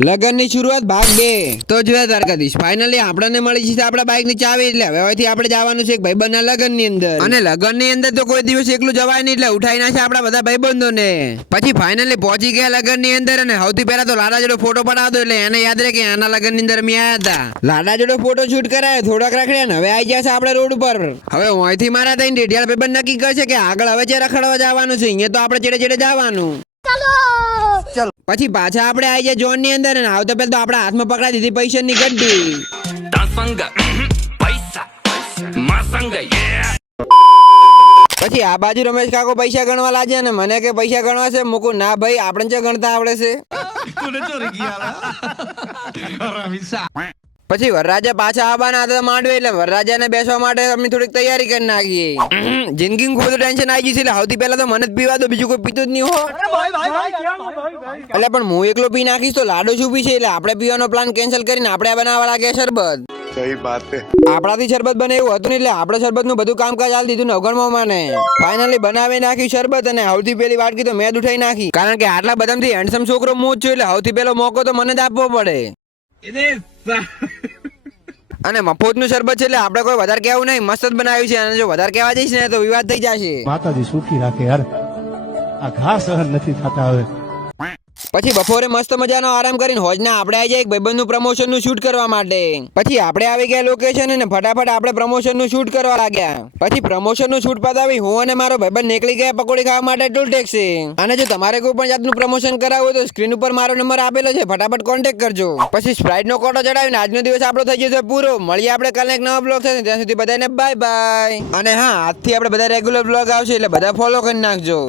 લગન ની શરૂઆત ભાગ 2 તો જોયા દ્વારકાધીશ ફાઇનલી આપણને મળી છે આપડા બાઇક ની ચાવી એટલે હવેથી આપણે જવાનું છે ભાઈબંધ ના લગન ની અંદર અને લગન ની અંદર તો કોઈ દિવસ એકલું જવાય નહીં એટલે ઉઠાઈ નાખે આપડા બધા ભાઈબંધો ને પછી ફાઇનલી પહોંચી ગયા લગન ની અંદર અને સૌથી પહેલા તો લાડા જોડે ફોટો પડાવતો એટલે એને યાદ રહે કે આના લગન ની અંદર અમે આયા હતા લાડા જોડે ફોટો શૂટ કરાયો થોડાક રખડ્યા ને હવે આવી ગયા છે આપણે રોડ ઉપર હવે અહીંથી મારા થઈને ડેડિયાળ ભાઈબંધ નક્કી કરશે કે આગળ હવે જે રખડવા જવાનું છે અહીંયા તો આપણે ચેડે ચેડે જવાનું પછી પાછા આપણે આવી જાય ઝોન ની અંદર અને આવતા પહેલા તો આપણા હાથમાં પકડાઈ દીધી પૈસાની ગड्डी પછી આ બાજુ રમેશ કાકો પૈસા ગણવા લાગે અને મને કે પૈસા ગણવા છે મૂકું ના ભાઈ આપણે જે ગણતા આવડે છે પછી વરરાજા પાછા આવવાના હતા માંડવે એટલે વરરાજાને બેસવા માટે અમે થોડીક તૈયારી કરી નાખીએ જિંદગી ખૂબ ટેન્શન આવી ગઈ છે એટલે સૌથી પહેલા તો મને જ પીવા દો બીજું કોઈ પીતું જ નહીં હો એટલે પણ હું એકલો પી નાખીશ તો લાડો શું પી છે એટલે આપણે પીવાનો પ્લાન કેન્સલ કરીને આપણે બનાવવા લાગ્યા શરબત સહી બાત હે આપણાથી શરબત બને એવું હતું ને એટલે આપણે શરબત નું બધું કામકાજ હાલ દીધું ને અગણમાં મને ફાઇનલી બનાવી નાખ્યું શરબત અને સૌથી પહેલી વાટકી તો મેં જ ઉઠાઈ નાખી કારણ કે આટલા બધાથી હેન્ડસમ છોકરો હું જ છું એટલે સૌથી પહેલો મોકો તો મને જ આપવો પડે અને મફત નું શરબત છે એટલે આપણે કોઈ વધારે કહેવું નહીં મસ્ત જ બનાવ્યું છે અને જો વધારે કહેવા જઈશ ને તો વિવાદ થઈ જશે માતાજી સુખી રાખે યાર આ ઘા સહન નથી થતા હવે પછી બપોરે મસ્ત મજાનો આરામ કરીને હોજના આપણે આવી જાય એક ભાઈબંધનું પ્રમોશન નું શૂટ કરવા માટે પછી આપણે આવી ગયા લોકેશન અને ફટાફટ આપણે પ્રમોશન નું શૂટ કરવા લાગ્યા પછી પ્રમોશન નું શૂટ પતાવી હું અને મારો ભાઈબંધ નીકળી ગયા પકોડી ખાવા માટે ટોલ ટેક્સી અને જો તમારે કોઈ પણ જાતનું પ્રમોશન કરાવવું હોય તો સ્ક્રીન ઉપર મારો નંબર આપેલો છે ફટાફટ કોન્ટેક્ટ કરજો પછી સ્પ્રાઇટ નો કોટો ચડાવીને આજનો દિવસ આપણો થઈ ગયો છે પૂરો મળીએ આપણે કાલે એક નવા બ્લોગ સાથે ત્યાં સુધી બધાને બાય બાય અને હા આજથી આપણે બધા રેગ્યુલર બ્લોગ આવશે એટલે બધા ફોલો કરી નાખજો.